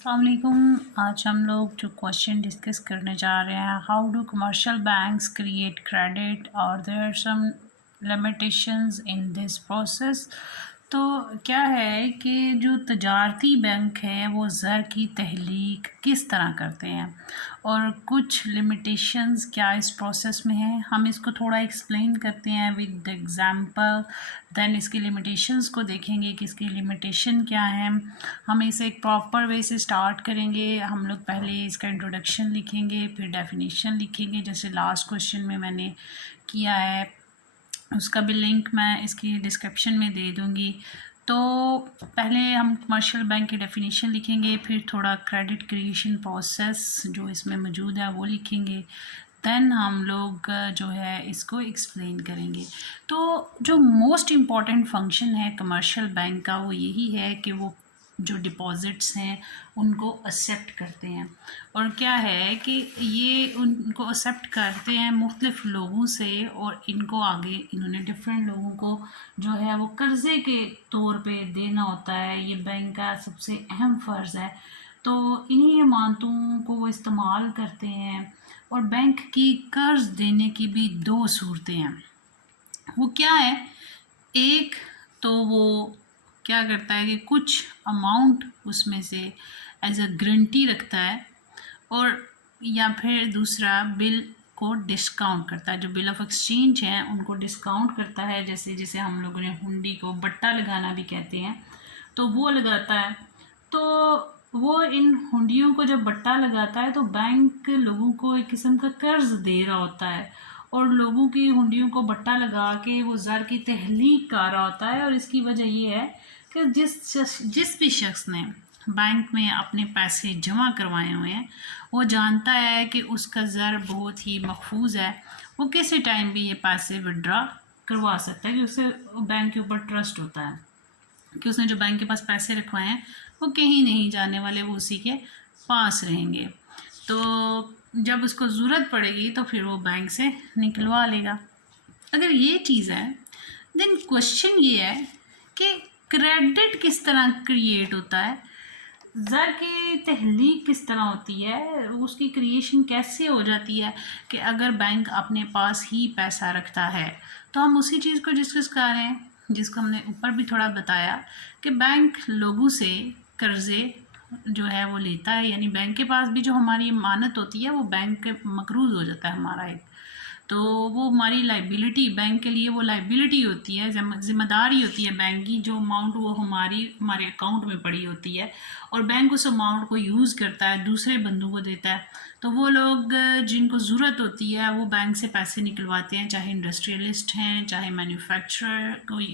अस्सलाम वालेकुम। आज हम लोग जो क्वेश्चन डिस्कस करने जा रहे हैं, how do commercial banks create credit और there are some limitations in this process. तो क्या है कि जो तजारती बैंक है वो ज़र की तहलीक किस तरह करते हैं और कुछ लिमिटेशंस क्या इस प्रोसेस में है, हम इसको थोड़ा एक्सप्लेन करते हैं विद एग्जांपल। देन इसकी लिमिटेशंस को देखेंगे कि इसकी लिमिटेशन क्या है। हम इसे एक प्रॉपर वे से स्टार्ट करेंगे। हम लोग पहले इसका इंट्रोडक्शन लिखेंगे, फिर डेफिनेशन लिखेंगे जैसे लास्ट क्वेश्चन में मैंने किया है। उसका भी लिंक मैं इसकी डिस्क्रिप्शन में दे दूँगी। तो पहले हम कमर्शियल बैंक की डेफिनेशन लिखेंगे, फिर थोड़ा क्रेडिट क्रिएशन प्रोसेस जो इसमें मौजूद है वो लिखेंगे। देन हम लोग जो है इसको एक्सप्लेन करेंगे। तो जो मोस्ट इम्पॉर्टेंट फंक्शन है कमर्शियल बैंक का वो यही है कि वो जो डिपॉज़िट्स हैं उनको एक्सेप्ट करते हैं। और क्या है कि ये उनको एक्सेप्ट करते हैं मुख्तलिफ़ लोगों से, और इनको आगे इन्होंने डिफरेंट लोगों को जो है वो कर्ज़े के तौर पे देना होता है। ये बैंक का सबसे अहम फ़र्ज़ है। तो इन्हीं अमानतों को वो इस्तेमाल करते हैं। और बैंक की कर्ज़ देने की भी दो सूरतें हैं। वो क्या है, एक तो वो क्या करता है कि कुछ अमाउंट उसमें से एज अ गारंटी रखता है, और या फिर दूसरा बिल को डिस्काउंट करता है। जो बिल ऑफ एक्सचेंज हैं उनको डिस्काउंट करता है, जैसे जैसे हम लोगों ने हुंडी को बट्टा लगाना भी कहते हैं, तो वो लगाता है। तो वो इन हुंडियों को जब बट्टा लगाता है तो बैंक लोगों को एक किस्म का कर्ज दे रहा होता है, और लोगों की हुंडियों को बट्टा लगा के वो ज़र की तहलीक कर रहा होता है। और इसकी वजह ये है कि जिस भी शख्स ने बैंक में अपने पैसे जमा करवाए हुए हैं वो जानता है कि उसका ज़र बहुत ही महफूज है। वो किसी टाइम भी ये पैसे विड्रॉ करवा सकता है, कि उसे बैंक के ऊपर ट्रस्ट होता है कि उसने जो बैंक के पास पैसे रखवाए हैं वो कहीं नहीं जाने वाले, वो उसी के पास रहेंगे। तो जब उसको ज़रूरत पड़ेगी तो फिर वो बैंक से निकलवा लेगा। अगर ये चीज़ है, देन क्वेश्चन ये है कि क्रेडिट किस तरह क्रिएट होता है, ज़र की तहलीक किस तरह होती है, उसकी क्रिएशन कैसे हो जाती है। कि अगर बैंक अपने पास ही पैसा रखता है तो हम उसी चीज़ को डिस्कस कर रहे हैं जिसको हमने ऊपर भी थोड़ा बताया कि बैंक लोगों से कर्ज़े जो है वो लेता है, यानी बैंक के पास भी जो हमारी अमानत होती है वो बैंक के मकरूज़ हो जाता है हमारा एक। तो वो हमारी लाइबिलिटी, बैंक के लिए वो लाइबिलिटी होती है, ज़िम्मेदारी होती है बैंक की। जो अमाउंट वो हमारे अकाउंट में पड़ी होती है, और बैंक उस अमाउंट को यूज़ करता है, दूसरे बंदों को देता है। तो वो लोग जिनको ज़रूरत होती है वो बैंक से पैसे निकलवाते हैं, चाहे इंडस्ट्रियलिस्ट हैं, चाहे मैन्युफैक्चरर कोई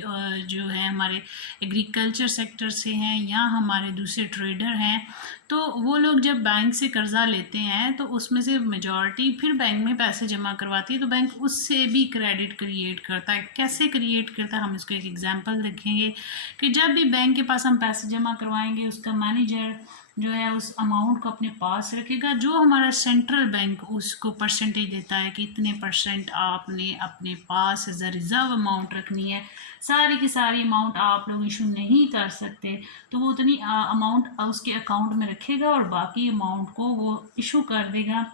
जो है हमारे एग्रीकल्चर सेक्टर से हैं, या हमारे दूसरे ट्रेडर हैं। तो वो लोग जब बैंक से कर्ज़ा लेते हैं तो उसमें से मेजॉरिटी फिर बैंक में पैसे जमा करवाती है, तो बैंक उससे भी क्रेडिट क्रिएट करता है। कैसे क्रिएट करता है, हम इसको एक एग्जांपल देखेंगे कि जब भी बैंक के पास हम पैसे जमा करवाएंगे उसका मैनेजर जो है उस अमाउंट को अपने पास रखेगा। जो हमारा सेंट्रल बैंक उसको परसेंटेज देता है कि इतने परसेंट आपने अपने पास एज अ रिज़र्व अमाउंट रखनी है, सारी की सारी अमाउंट आप लोग इशू नहीं कर सकते, तो वो उतनी अमाउंट उसके अकाउंट में रखेगा और बाकी अमाउंट को वो इशू कर देगा,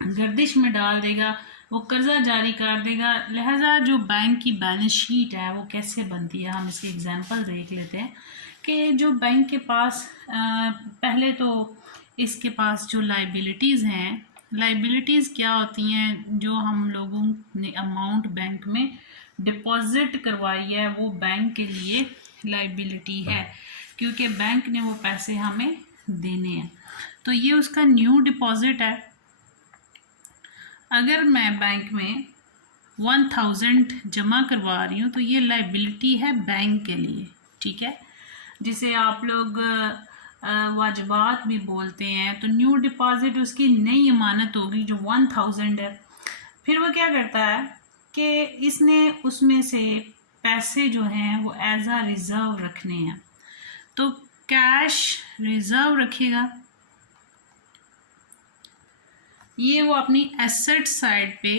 गर्दिश में डाल देगा, वो कर्ज़ा जारी कर देगा। लिहाजा जो बैंक की बैलेंस शीट है वो कैसे बनती है, हम इसके एग्जांपल देख लेते हैं। कि जो बैंक के पास पहले तो इसके पास जो लाइबिलिटीज़ हैं, लाइबिलिटीज़ क्या होती हैं, जो हम लोगों ने अमाउंट बैंक में डिपॉज़िट करवाई है वो बैंक के लिए लाइबिलिटी है, क्योंकि बैंक ने वो पैसे हमें देने हैं। तो ये उसका न्यू डिपॉज़िट है। अगर मैं बैंक में 1000 जमा करवा रही हूँ तो ये लाइबिलिटी है बैंक के लिए, ठीक है, जिसे आप लोग वाजबात भी बोलते हैं। तो न्यू डिपॉज़िट उसकी नई अमानत होगी जो 1000 है। फिर वो क्या करता है कि इसने उसमें से पैसे जो हैं वो एज आ रिज़र्व रखने हैं, तो कैश रिज़र्व रखेगा। ये वो अपनी एसेट साइड पे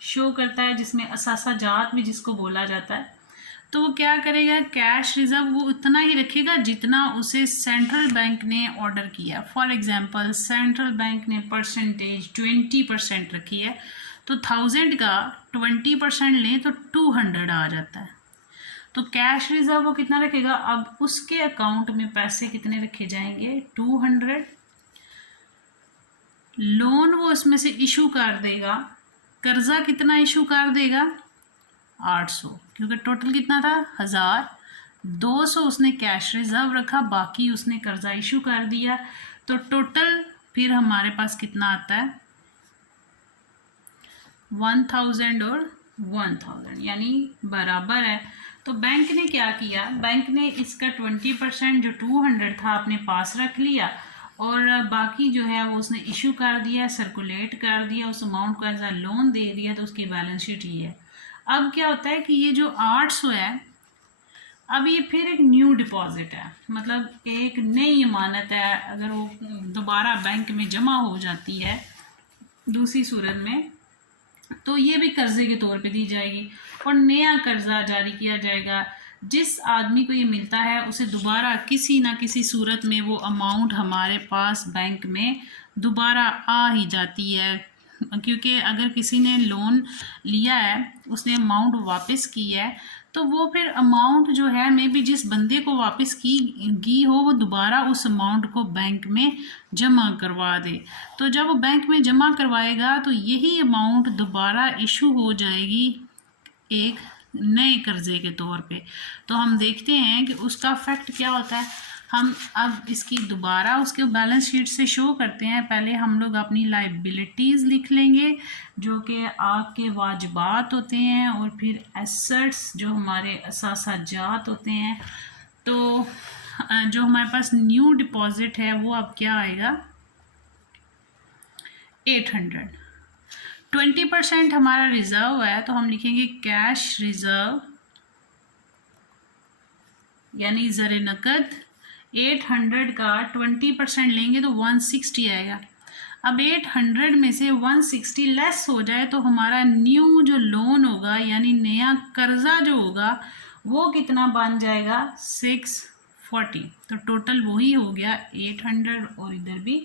शो करता है, जिसमें असासा जात भी जिसको बोला जाता है। तो वो क्या करेगा, कैश रिजर्व वो उतना ही रखेगा जितना उसे सेंट्रल बैंक ने ऑर्डर किया। फॉर एग्जांपल सेंट्रल बैंक ने परसेंटेज 20% रखी है, तो 1000 का 20% लें तो 200 आ जाता है। तो कैश रिजर्व वो कितना रखेगा, अब उसके अकाउंट में पैसे कितने रखे जाएंगे, 200। लोन वो इसमें से इशू कर देगा, कर्जा कितना इशू कर देगा, 800, क्योंकि टोटल कितना था 1000। 200 उसने कैश रिजर्व रखा, बाकी उसने कर्जा इशू कर दिया। तो टोटल फिर हमारे पास कितना आता है, 1000 और 1000 यानी बराबर है। तो बैंक ने क्या किया, बैंक ने इसका 20% जो 200 था अपने पास रख लिया, और बाकी जो है वो उसने इशू कर दिया, सर्कुलेट कर दिया, उस अमाउंट को एज अ लोन दे दिया। तो उसकी बैलेंस शीट ये है। अब क्या होता है कि ये जो 800 है, अब ये फिर एक न्यू डिपॉजिट है, मतलब एक नई अमानत है। अगर वो दोबारा बैंक में जमा हो जाती है दूसरी सूरत में, तो ये भी कर्जे के तौर पे दी जाएगी और नया कर्जा जारी किया जाएगा। जिस आदमी को ये मिलता है उसे दोबारा किसी ना किसी सूरत में वो अमाउंट हमारे पास बैंक में दोबारा आ ही जाती है, क्योंकि अगर किसी ने लोन लिया है, उसने अमाउंट वापस की है, तो वो फिर अमाउंट जो है मे बी जिस बंदे को वापस की हो, वो दोबारा उस अमाउंट को बैंक में जमा करवा दे। तो जब वो बैंक में जमा करवाएगा तो यही अमाउंट दोबारा इशू हो जाएगी एक नए कर्जे के तौर पे। तो हम देखते हैं कि उसका इफेक्ट क्या होता है। हम अब इसकी दोबारा उसके बैलेंस शीट से शो करते हैं। पहले हम लोग अपनी लाइबिलिटीज़ लिख लेंगे जो कि आपके वाजबात होते हैं, और फिर एसेट्स जो हमारे असासाजात होते हैं। तो जो हमारे पास न्यू डिपॉजिट है वो अब क्या आएगा, 800। 20% हमारा रिजर्व है, तो हम लिखेंगे कैश रिजर्व यानी ज़र नकद। 800 का 20% लेंगे तो 160 आएगा। अब 800 में से 160 लेस हो जाए तो हमारा न्यू जो लोन होगा यानी नया कर्जा जो होगा वो कितना बन जाएगा, 640। तो टोटल वही हो गया 800 और इधर भी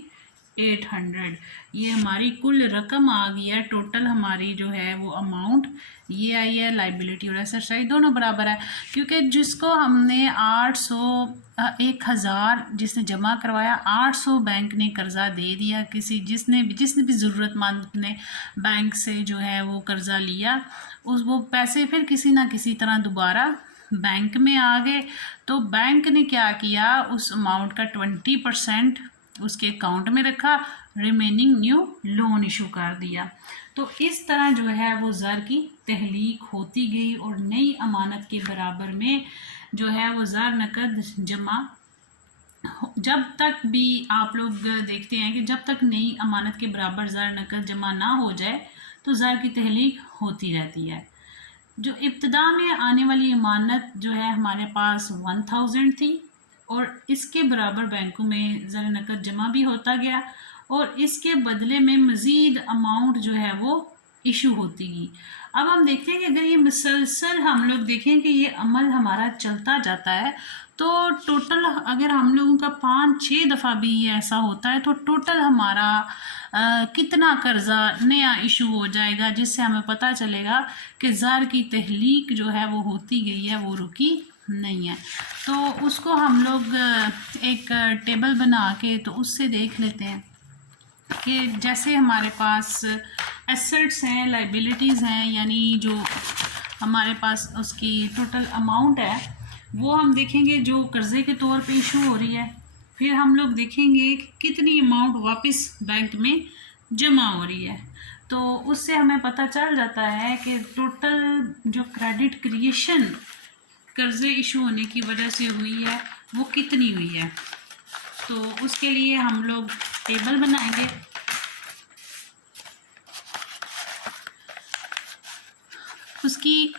800। ये हमारी कुल रकम आ गई है। टोटल हमारी जो है वो अमाउंट ये आई है। लाइबिलिटी और एसेट साइड दोनों बराबर है, क्योंकि जिसको हमने 800 1000 जिसने जमा करवाया, 800 बैंक ने कर्जा दे दिया। जिसने भी ज़रूरतमंद ने बैंक से जो है वो कर्जा लिया, वो पैसे फिर किसी ना किसी तरह दोबारा बैंक में आ गए। तो बैंक ने क्या किया, उस अमाउंट का 20% उसके अकाउंट में रखा, रिमेनिंग न्यू लोन इशू कर दिया। तो इस तरह जो है वो ज़र की तहलीक होती गई और नई अमानत के बराबर में जो है वो ज़र नकद जमा। जब तक भी आप लोग देखते हैं कि जब तक नई अमानत के बराबर ज़र नकद जमा ना हो जाए तो ज़र की तहलीक होती रहती है। जो इब्तदा में आने वाली अमानत जो है हमारे पास 1000 थी, और इसके बराबर बैंकों में ज़र नकद जमा भी होता गया, और इसके बदले में मज़ीद अमाउंट जो है वो इशू होती गई। अब हम देखते हैं कि अगर ये मुसलसल हम लोग देखें कि ये अमल हमारा चलता जाता है, तो टोटल अगर हम लोगों का 5-6 दफ़ा भी ये ऐसा होता है तो टोटल हमारा कितना कर्जा नया इशू हो जाएगा, जिससे हमें पता चलेगा कि ज़र की तहलीक जो है वो होती गई है, वो रुकी नहीं है। तो उसको हम लोग एक टेबल बना के तो उससे देख लेते हैं कि जैसे हमारे पास एसेट्स हैं, लाइबिलिटीज़ हैं, यानी जो हमारे पास उसकी टोटल अमाउंट है वो हम देखेंगे जो कर्ज़े के तौर पे इशू हो रही है। फिर हम लोग देखेंगे कि कितनी अमाउंट वापस बैंक में जमा हो रही है। तो उससे हमें पता चल जाता है कि टोटल जो क्रेडिट क्रिएशन कर्ज़े इशू होने की वजह से हुई है वो कितनी हुई है। तो उसके लिए हम लोग टेबल बनाएंगे। उसकी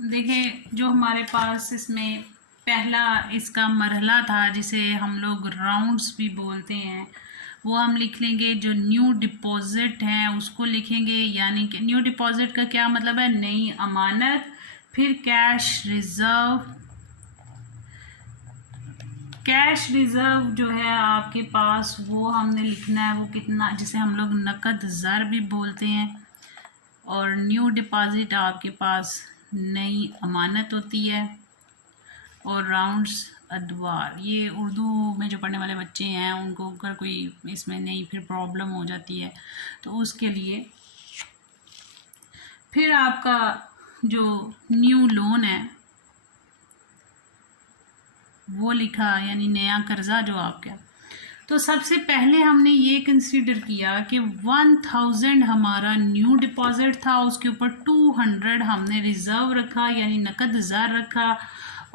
देखिए जो हमारे पास इसमें पहला इसका मरहला था जिसे हम लोग राउंड्स भी बोलते हैं, वो हम लिख लेंगे। जो न्यू डिपॉजिट है उसको लिखेंगे, यानी कि न्यू डिपॉजिट का क्या मतलब है, नई अमानत। फिर कैश रिजर्व, कैश रिजर्व जो है आपके पास वो हमने लिखना है, वो कितना, जिसे हम लोग नकद ज़र भी बोलते हैं। और न्यू डिपॉजिट आपके पास नई अमानत होती है। और राउंड्स अदवार, ये उर्दू में जो पढ़ने वाले बच्चे हैं उनको अगर कोई इसमें नहीं फिर प्रॉब्लम हो जाती है तो उसके लिए। फिर आपका जो न्यू लोन है वो लिखा, यानी नया कर्जा जो आपका। तो सबसे पहले हमने ये कंसीडर किया कि 1000 हमारा न्यू डिपॉजिट था, उसके ऊपर 200 हमने रिज़र्व रखा यानी नकद ज़र रखा।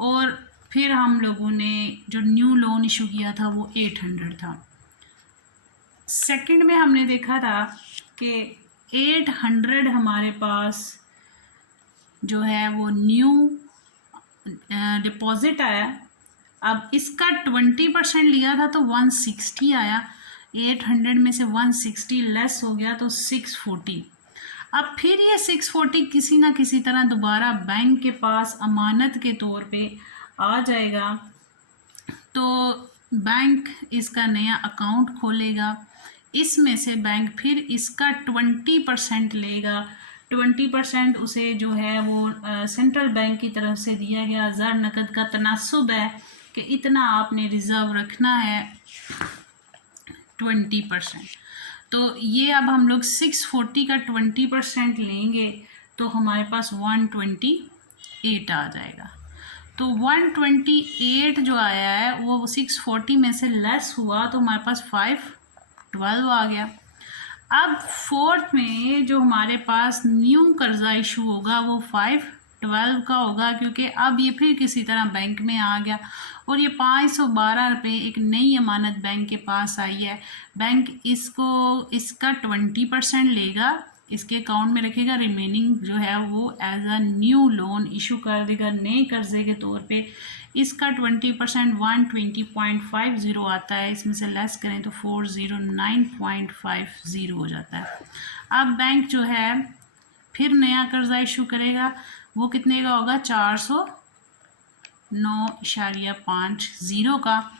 और फिर हम लोगों ने जो न्यू लोन इशू किया था वो 800 था। सेकंड में हमने देखा था कि 800 हमारे पास जो है वो न्यू डिपॉजिट आया। अब इसका 20% लिया था तो 160 आया, 800 में से 160 लेस हो गया तो 640। अब फिर ये 640 किसी ना किसी तरह दोबारा बैंक के पास अमानत के तौर पे आ जाएगा। तो बैंक इसका नया अकाउंट खोलेगा, इसमें से बैंक फिर इसका 20% लेगा। 20% उसे जो है वो सेंट्रल बैंक की तरफ से दिया गया ज़र नकद का तनासुब है कि इतना आपने रिज़र्व रखना है 20%। तो ये अब हम लोग 640 का 20% लेंगे तो हमारे पास 128 आ जाएगा। तो 128 जो आया है वो 640 में से लेस हुआ तो हमारे पास 512 आ गया। अब फोर्थ में जो हमारे पास न्यू कर्जा इशू होगा वो 512 का होगा, क्योंकि अब ये फिर किसी तरह बैंक में आ गया और ये 512 रुपये एक नई अमानत बैंक के पास आई है। बैंक इसका 20% लेगा, इसके अकाउंट में रखेगा, रिमेनिंग जो है वो as a new loan issue कर देगा नए कर्जे के तौर पे। इसका 20% 120.50 आता है, इसमें से लेस करें तो 409.50 हो जाता है। अब बैंक जो है फिर नया कर्जा इशू करेगा, वो कितने का होगा, 409.50 का।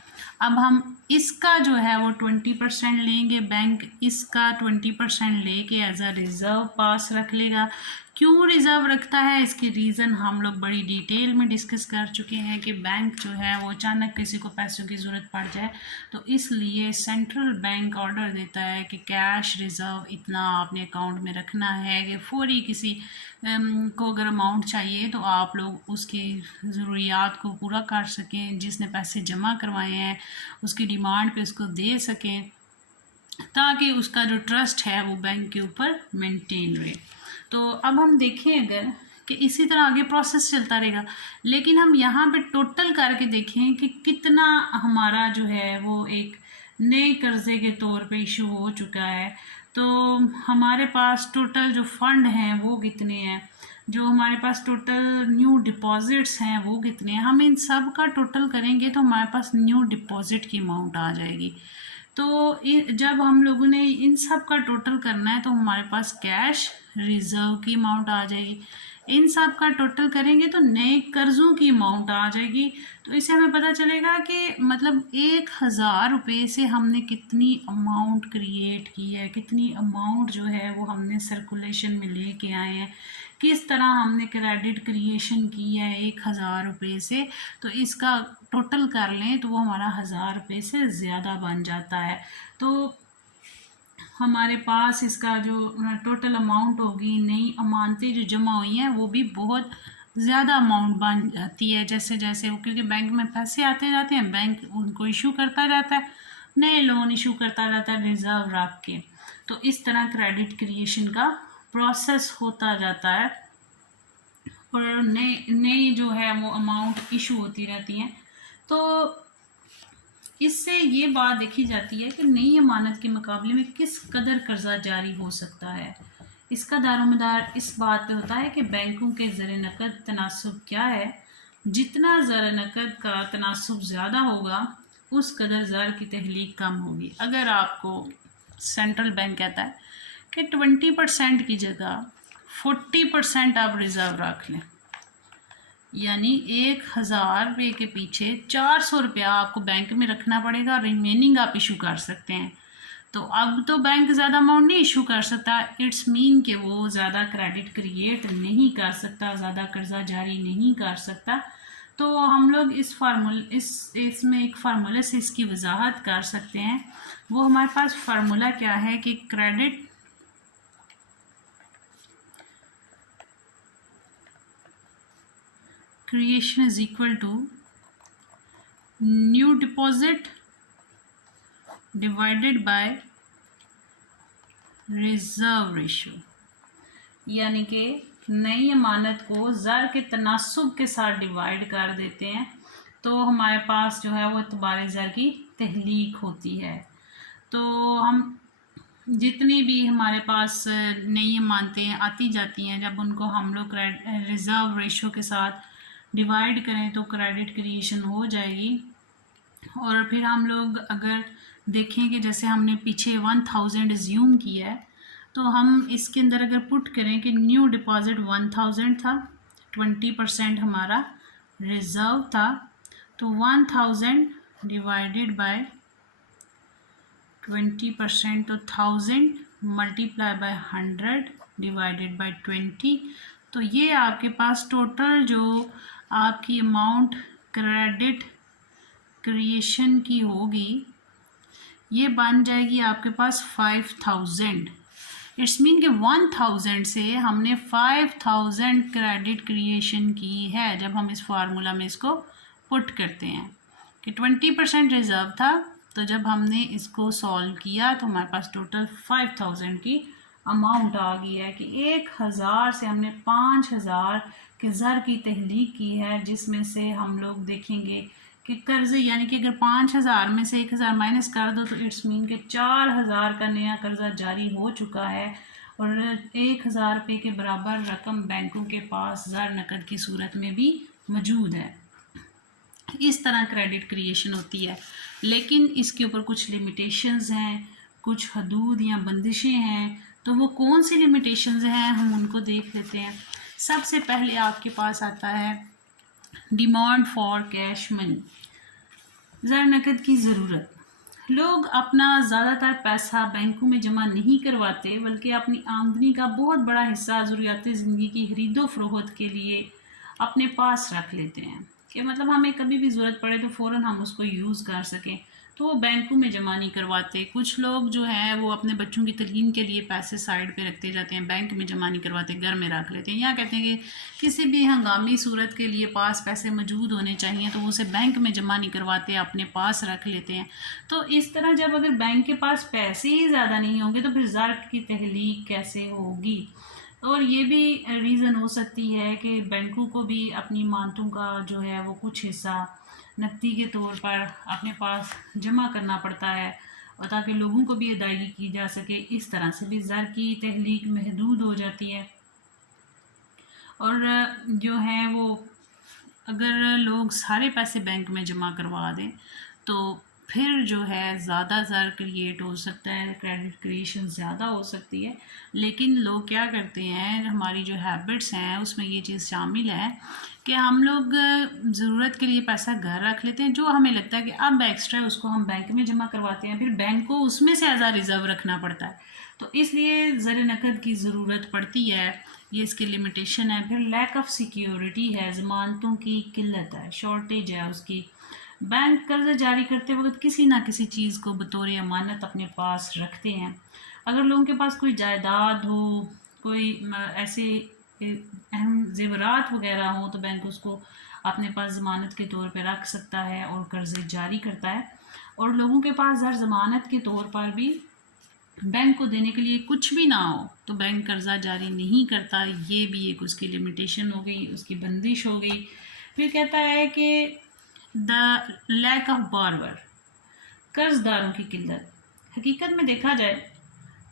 अब हम इसका जो है वो 20% लेंगे, बैंक इसका 20% लेके एज अ रिज़र्व पास रख लेगा। क्यों रिज़र्व रखता है, इसके रीज़न हम लोग बड़ी डिटेल में डिस्कस कर चुके हैं कि बैंक जो है वो अचानक किसी को पैसों की ज़रूरत पड़ जाए तो इसलिए सेंट्रल बैंक ऑर्डर देता है कि कैश रिज़र्व इतना आपने अकाउंट में रखना है कि फौरी किसी को अगर अमाउंट चाहिए तो आप लोग उसकी ज़रूरियात को पूरा कर सकें, जिसने पैसे जमा करवाए हैं उसकी डिमांड पे उसको दे सकें, ताकि उसका जो ट्रस्ट है वो बैंक के ऊपर मेंटेन रहे। तो अब हम देखें अगर कि इसी तरह आगे प्रोसेस चलता रहेगा, लेकिन हम यहाँ पे टोटल करके देखें कि कितना हमारा जो है वो एक नए कर्जे के तौर पे इशू हो चुका है। तो हमारे पास टोटल जो फंड हैं वो कितने हैं, जो हमारे पास टोटल न्यू डिपॉजिट्स हैं वो कितने हैं। हम इन सब का टोटल करेंगे तो हमारे पास न्यू डिपॉजिट की अमाउंट आ जाएगी। तो जब हम लोगों ने इन सब का टोटल करना है तो हमारे पास कैश रिज़र्व की अमाउंट आ जाएगी। इन सब का टोटल करेंगे तो नए कर्ज़ों की अमाउंट आ जाएगी। तो इससे हमें पता चलेगा कि मतलब 1000 रुपये से हमने कितनी अमाउंट क्रिएट की है, कितनी अमाउंट जो है वो हमने सर्कुलेशन में लेके आए हैं, किस तरह हमने क्रेडिट क्रिएशन की है 1000 रुपये से। तो इसका टोटल कर लें तो वो हमारा 1000 रुपये से ज़्यादा बन जाता है। तो हमारे पास इसका जो टोटल अमाउंट होगी, नई अमानतें जो जमा हुई हैं वो भी बहुत ज़्यादा अमाउंट बन जाती है जैसे जैसे वो, क्योंकि बैंक में पैसे आते जाते हैं, बैंक उनको इशू करता जाता है, नए लोन इशू करता जाता है रिज़र्व रख के। तो इस तरह क्रेडिट क्रिएशन का प्रोसेस होता जाता है और नए नई जो है वो अमाउंट इशू होती रहती हैं। तो इससे ये बात देखी जाती है कि नई अमानत के मुकाबले में किस कदर कर्जा जारी हो सकता है। इसका दारोमदार इस बात पे होता है कि बैंकों के ज़र नकद तनासुब क्या है। जितना ज़र नकद का तनासुब ज़्यादा होगा उस कदर ज़र की तहलीक कम होगी। अगर आपको सेंट्रल बैंक कहता है कि 20% की जगह 40% आप रिज़र्व रख लें, यानी 1000 रुपये के पीछे 400 रुपया आपको बैंक में रखना पड़ेगा, रिमेनिंग आप इशू कर सकते हैं। तो अब तो बैंक ज़्यादा अमाउंट नहीं इशू कर सकता, इट्स मीन कि वो ज़्यादा क्रेडिट क्रिएट नहीं कर सकता, ज़्यादा कर्जा जारी नहीं कर सकता। तो हम लोग इसमें एक फार्मूले से इसकी वजाहत कर सकते हैं। वो हमारे पास फार्मूला क्या है कि credit creation is equal to new deposit divided by reserve ratio, यानी कि नई अमानत को ज़र के तनासुब के साथ डिवाइड कर देते हैं तो हमारे पास जो है वो एतबार ज़र की तहलीक होती है। तो हम जितनी भी हमारे पास नई अमानतें आती जाती हैं, जब उनको हम लोग रिज़र्व रेशो के साथ डिवाइड करें तो क्रेडिट क्रिएशन हो जाएगी। और फिर हम लोग अगर देखें कि जैसे हमने पीछे 1000 एज्यूम किया है, तो हम इसके अंदर अगर पुट करें कि न्यू डिपॉजिट 1000 था, 20% हमारा रिज़र्व था, तो 1000 डिवाइडेड बाय 20% तो 1000 मल्टीप्लाई बाय 100 डिवाइडेड बाय 20। तो ये आपके पास टोटल जो आपकी अमाउंट क्रेडिट क्रिएशन की होगी ये बन जाएगी आपके पास 5000। इट्स मीन कि 1000 से हमने 5000 क्रेडिट क्रिएशन की है जब हम इस फार्मूला में इसको पुट करते हैं कि 20% रिज़र्व था। तो जब हमने इसको सॉल्व किया तो हमारे पास टोटल 5000 की अमाउंट आ गई है कि 1000 से हमने 5000 के ज़र की तहलीक की है, जिसमें से हम लोग देखेंगे कि कर्ज़े यानी कि अगर 5000 में से 1000 माइनस कर दो तो इट्स मीन कि 4000 का नया कर्ज़ा जारी हो चुका है और 1000 रुपये के बराबर रकम बैंकों के पास ज़र नकद की सूरत में भी मौजूद है। इस तरह क्रेडिट क्रिएशन होती है, लेकिन इसके ऊपर कुछ लिमिटेशंस हैं, कुछ हदूद या बंदिशें हैं। तो वो कौन सी लिमिटेशंस हैं हम उनको देख लेते हैं। सबसे पहले आपके पास आता है डिमांड फॉर कैश मनी, ज़र नकद की ज़रूरत। लोग अपना ज़्यादातर पैसा बैंकों में जमा नहीं करवाते बल्कि अपनी आमदनी का बहुत बड़ा हिस्सा ज़रूरियात ज़िंदगी की खरीदो फरोख्त के लिए अपने पास रख लेते हैं कि मतलब हमें कभी भी ज़रूरत पड़े तो फ़ौरन हम उसको यूज़ कर सकें, तो वो बैंकों में जमा नहीं करवाते। कुछ लोग जो हैं वो अपने बच्चों की तलीम के लिए पैसे साइड पे रखते जाते हैं, बैंक में जमा नहीं करवाते, घर में रख लेते हैं, या कहते हैं कि किसी भी हंगामी सूरत के लिए पास पैसे मौजूद होने चाहिए तो वो उसे बैंक में जमा नहीं करवाते, अपने पास रख लेते हैं। तो इस तरह जब अगर बैंक के पास पैसे ही ज़्यादा नहीं होंगे तो फिर ज़र की तहलीक कैसे होगी। और ये भी रीज़न हो सकती है कि बैंकों को भी अपनी मानतों का जो है वो कुछ हिस्सा नकदी के तौर पर अपने पास जमा करना पड़ता है और ताकि लोगों को भी अदायगी की जा सके। इस तरह से भी ज़र की तहलीक महदूद हो जाती है। और जो है वो अगर लोग सारे पैसे बैंक में जमा करवा दें तो फिर जो है ज़्यादा ज़र क्रिएट हो सकता है, क्रेडिट क्रिएशन ज़्यादा हो सकती है। लेकिन लोग क्या करते हैं, हमारी जो हैबिट्स हैं उसमें ये चीज़ शामिल है कि हम लोग ज़रूरत के लिए पैसा घर रख लेते हैं, जो हमें लगता है कि अब एक्स्ट्रा है उसको हम बैंक में जमा करवाते हैं, फिर बैंक को उसमें से ज़्यादा रिज़र्व रखना पड़ता है। तो इसलिए ज़र नकद की ज़रूरत पड़ती है, ये इसकी लिमिटेशन है। फिर लैक ऑफ सिक्योरिटी है, ज़मानतों की किल्लत है, शॉर्टेज है उसकी। बैंक कर्ज जारी करते वक्त किसी ना किसी चीज़ को बतौर अमानत अपने पास रखते हैं। अगर लोगों के पास कोई जायदाद हो, कोई ऐसे अहम ज़ेवरात वगैरह हो तो बैंक उसको अपने पास ज़मानत के तौर पर रख सकता है और कर्ज़े जारी करता है। और लोगों के पास ज़र ज़मानत के तौर पर भी बैंक को देने के लिए कुछ भी ना हो तो बैंक कर्ज़ा जारी नहीं करता। ये भी एक उसकी लिमिटेशन हो गई, उसकी बंदिश हो गई। फिर कहता है कि द लैक ऑफ बारवर, कर्जदारों की किल्लत। हकीकत में देखा जाए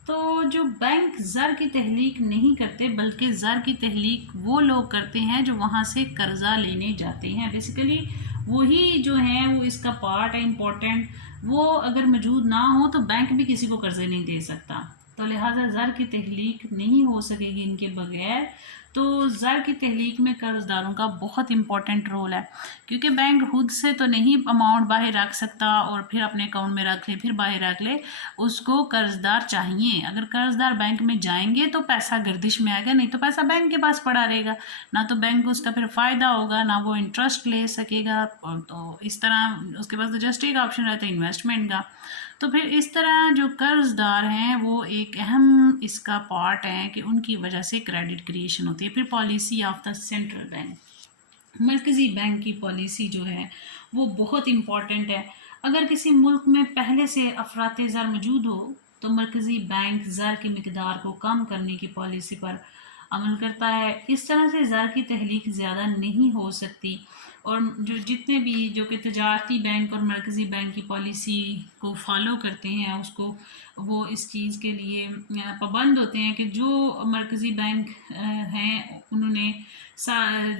तो जो बैंक ज़र की तहलीक नहीं करते, बल्कि ज़र की तहलीक वो लोग करते हैं जो वहाँ से कर्ज़ा लेने जाते हैं। बेसिकली वही जो हैं वो इसका पार्ट है इम्पोर्टेंट। वो अगर मौजूद ना हो तो बैंक भी किसी को कर्ज़े नहीं दे सकता। तो लिहाजा ज़र की तहलीक नहीं हो सकेगी इनके बगैर। तो ज़र की तहलीक में कर्ज़दारों का बहुत इम्पोर्टेंट रोल है, क्योंकि बैंक खुद से तो नहीं अमाउंट बाहर रख सकता और फिर अपने अकाउंट में रख ले, फिर बाहर रख ले। उसको कर्ज़दार चाहिए। अगर कर्ज़दार बैंक में जाएंगे तो पैसा गर्दिश में आएगा, नहीं तो पैसा बैंक के पास पड़ा रहेगा। ना तो बैंक को उसका फिर फ़ायदा होगा, ना वो इंटरेस्ट ले सकेगा। और तो इस तरह उसके पास तो जस्ट एक ऑप्शन रहता है इन्वेस्टमेंट का। तो फिर इस तरह जो कर्ज़दार हैं वो एक अहम इसका पार्ट है कि उनकी वजह से क्रेडिट क्रिएशन होती है। फिर policy of the central bank, मरकज़ी बैंक की पॉलिसी जो है वो बहुत इम्पॉर्टेंट है। अगर किसी मुल्क में पहले से अफरात ज़र मौजूद हो तो मरकज़ी बैंक ज़र की मिकदार को कम करने की पॉलिसी पर अमल करता है। इस तरह से ज़र की तहलीक ज़्यादा नहीं हो सकती। और जो जितने भी जो कि तजारती बैंक और मरकज़ी बैंक की पॉलिसी को फॉलो करते हैं उसको वो इस चीज़ के लिए पाबंद होते हैं कि जो मरकज़ी बैंक हैं उन्होंने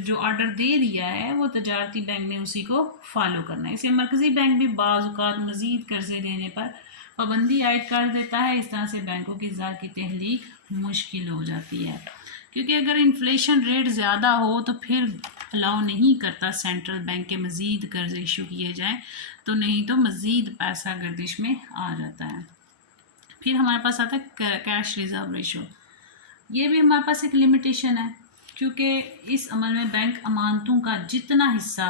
जो ऑर्डर दे दिया है वो तजारती बैंक ने उसी को फॉलो करना है। इसे मरकज़ी बैंक भी बाज़ औक़ात मज़ीद कर्ज़े देने पर पाबंदी आयद कर देता है। इस तरह से बैंकों की ज़र की तहलीक मुश्किल हो जाती है, क्योंकि अगर इन्फ्लेशन रेट ज़्यादा हो तो फिर अलाउ नहीं करता सेंट्रल बैंक के मज़ीद कर्ज़े इशू किए जाएँ, तो नहीं तो मज़ीद पैसा गर्दिश में आ जाता है। फिर हमारे पास आता है कैश रिज़र्व रेशो। ये भी हमारे पास एक लिमिटेशन है, क्योंकि इस अमल में बैंक अमानतों का जितना हिस्सा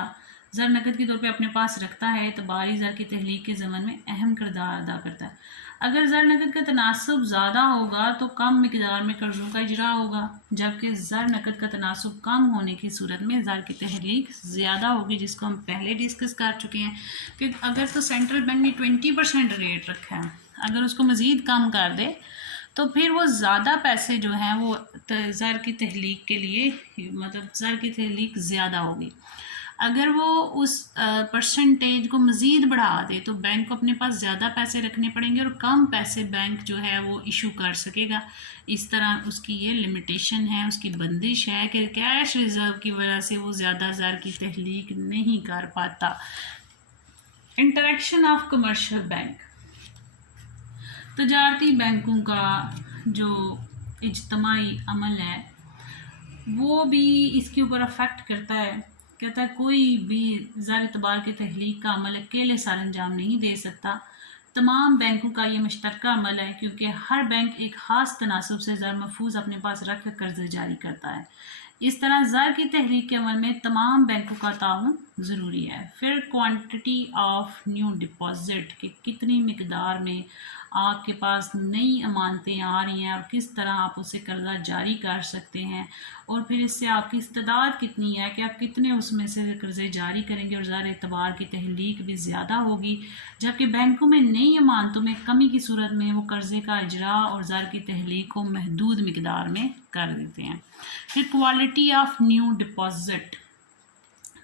ज़र नकद के तौर पे अपने पास रखता है तो बाहरी ज़र की तहलीक के ज़मन में अहम किरदार अदा करता है। अगर ज़र नकद का तनासब ज़्यादा होगा तो कम मिकदार में कर्ज़ों का इजरा होगा, जबकि ज़र नकद का तनासब कम होने की सूरत में ज़र की तहलीक ज़्यादा होगी, जिसको हम पहले डिस्कस कर चुके हैं कि अगर तो सेंट्रल बैंक ने 20% रेट रखा है, अगर उसको मज़ीद कम कर दे तो फिर वो ज़्यादा पैसे जो हैं वो ज़र की तहलीक के लिए, मतलब ज़र की तहलीक ज़्यादा होगी। अगर वो उस परसेंटेज को मज़ीद बढ़ा दे तो बैंक को अपने पास ज़्यादा पैसे रखने पड़ेंगे और कम पैसे बैंक जो है वो इशू कर सकेगा। इस तरह उसकी ये लिमिटेशन है, उसकी बंदिश है कि कैश रिज़र्व की वजह से वो ज़्यादा ज़र की तहलीक नहीं कर पाता। इंटरेक्शन ऑफ कमर्शियल बैंक, तजारती बैंकों का जो इज्तमाही अमल है वो भी इसके ऊपर अफेक्ट करता है। कहता है कोई भी ज़र एतबार के तहलीक का अमल अकेले सर अंजाम नहीं दे सकता। तमाम बैंकों का ये मुश्तरका अमल है, क्योंकि हर बैंक एक ख़ास तनासब से ज़र महफूज अपने पास रख कर कर्ज़े जारी करता है। इस तरह ज़र की तहरीक के अमल में तमाम बैंकों का ताउन ज़रूरी है। फिर क्वांटिटी ऑफ न्यू डिपॉज़िट कि कितनी मिकदार में आपके पास नई अमानतें आ रही हैं और किस तरह आप उसे कर्ज़ा जारी कर सकते हैं, और फिर इससे आपकी इस्तेदाद कितनी है कि आप कितने उसमें से कर्ज़े जारी करेंगे। और ज़र एतबार की तहलीक भी ज़्यादा होगी, जबकि बैंकों में नई अमानतों में कमी की सूरत में वो कर्ज़े का इजरा और ज़र की तहलीक को महदूद मिकदार में कर देते हैं। फिर क्वालिटी ऑफ न्यू डिपॉज़िट,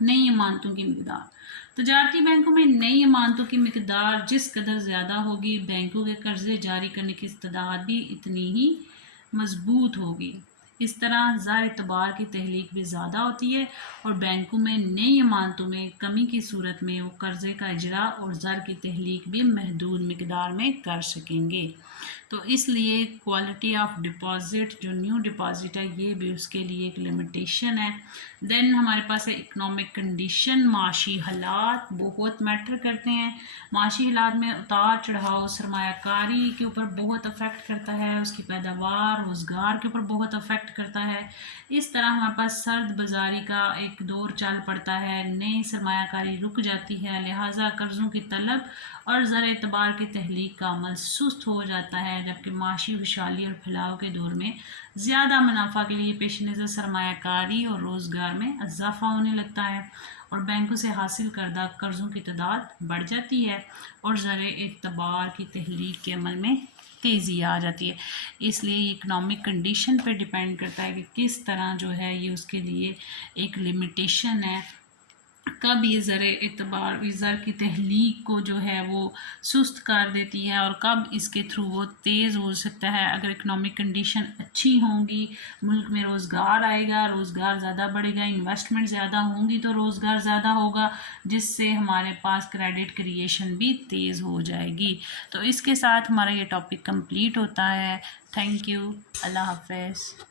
नई अमानतों की मिकदार। तजारती बैंकों में नई अमानतों की मिकदार जिस कदर ज़्यादा होगी, बैंकों के कर्ज़े जारी करने की इस्तेदाद भी इतनी ही मजबूत होगी। इस तरह ज़र एतबार की तहलीक भी ज़्यादा होती है और बैंकों में नई अमानतों में कमी की सूरत में वो कर्ज़े का इजरा और ज़र की तहलीक भी महदूद मिकदार में कर सकेंगे। तो इसलिए क्वालिटी ऑफ डिपॉज़िट, जो न्यू डिपॉज़िट है, ये भी उसके लिए एक लिमिटेशन है। देन हमारे पास है इकनॉमिक कंडीशन, माशी हालात बहुत मैटर करते हैं। माशी हालात में उतार चढ़ाव सरमायाकारी के ऊपर बहुत अफेक्ट करता है, उसकी पैदावार रोज़गार के ऊपर बहुत अफेक्ट करता है। इस तरह हमारे पास सर्द बाज़ारी का एक दौर चल पड़ता है, नई सरमायाकारी रुक जाती है, लिहाजा कर्ज़ों की तलब और ज़र एतबार की तहलीक का अमल सुस्त हो जाता है, जबकि माशी खुशहाली और फैलाव के दौर में ज़्यादा मुनाफा के लिए पेश नज़र सरमायाकारी और रोज़गार में इजाफा होने लगता है और बैंकों से हासिल करदा कर्ज़ों की तादाद बढ़ जाती है और ज़र एतबार की तहलीक के अमल में तेज़ी आ जाती है। इसलिए इकनॉमिक कंडीशन पे डिपेंड करता है कि किस तरह जो है ये उसके लिए एक लिमिटेशन है। कब ये ज़र एतबार ज़र की तहलीक को जो है वो सुस्त कर देती है और कब इसके थ्रू वो तेज़ हो सकता है। अगर इकनॉमिक कंडीशन अच्छी होंगी, मुल्क में रोज़गार आएगा, रोज़गार ज़्यादा बढ़ेगा, इन्वेस्टमेंट ज़्यादा होंगी तो रोज़गार ज़्यादा होगा, जिससे हमारे पास क्रेडिट क्रिएशन भी तेज़ हो जाएगी। तो इसके साथ हमारा ये टॉपिक कंप्लीट होता है। Thank you. अल्लाह हाफ़िज़।